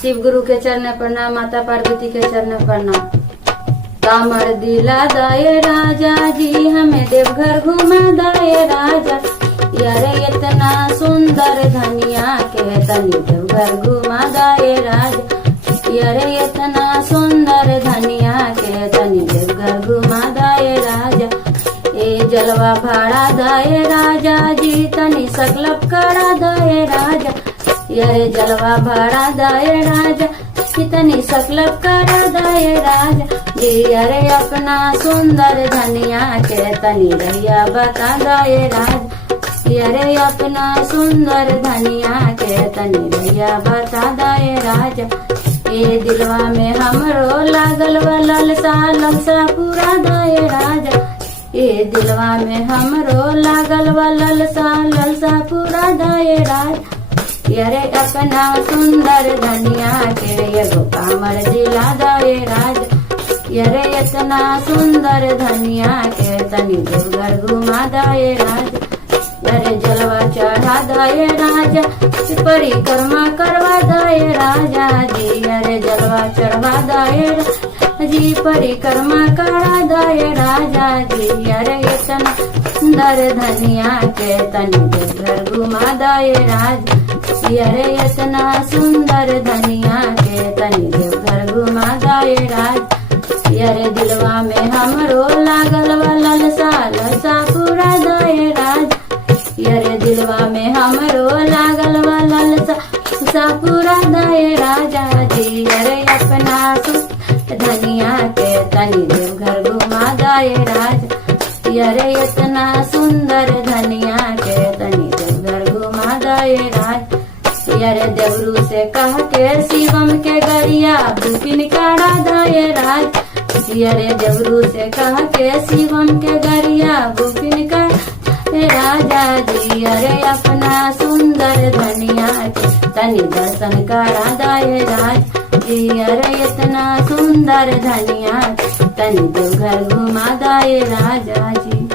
शिव गुरु के चरण प्रणाम, माता पार्वती के चरण प्रणाम। कामर दिला दाए राजा जी, हमें देवघर घुमा दाए राजा। यारे इतना सुंदर धनिया के तनी देवघर घुमा दाए राजा। यारे इतना सुंदर धनिया के तनी देवघर घुमा दाए राजा। ए जलवा भाड़ा दाए राजा जी, तनी सकलप करा दाए राजा। यारे जलवा भाड़ा दाए राजा, तनी सकलप करा दाए राजा जी। अरे अपना सुंदर धनिया के तनी रैया बता दाए राजा। अरे अपना सुंदर धनिया के तनी रैया बता दाए राजा। ए दिलवा में हमरो लागल व ललसा ललसा पूरा दाए राजा। ए दिलवा में हमरो लागल व ललसा ललसा पूरा दाए राजा। यारे अपना सुंदर धनिया के एगो कामर दिला दाए राजा। यारे इतना सुंदर धनिया के तनी देवघर घुमा दाए राजा। यारे जलवा चढ़ा दाए राजा, परिक्रमा करवा दाए राजा जी। यारे जलवा चढ़वा दाए जी, परिक्रमा करा दाए राजा जी। यारे इतना सुंदर धनिया के तनी देवघर घुमा दाए राजा। यारे इतना सुंदर धनिया के तनी देवघर घुमा दाए राजा। यारे दिलवा में हमरो लागल व ललसा ललसा पूरा दाए राजा। यारे दिलवा में हमरो लागल व ललसा पूरा दाए राजा जी। यारे अपना धनिया के तनी देवघर घुमा दाए राजा। यारे इतना सुंदर धनिया के तनी देवघर घुमा दाए राजा। यारे देवरू से कह के शिवम के गरिया बुकिन करा दाए राजा। यारे देवरू से कह के शिवम के गरिया बुकिन कर राजा जी। अरे अपना सुंदर धनिया के तनी दर्शन करा दाए राजा जी। अरे इतना सुंदर धनिया तनी देवघर घुमा दाए राजा जी।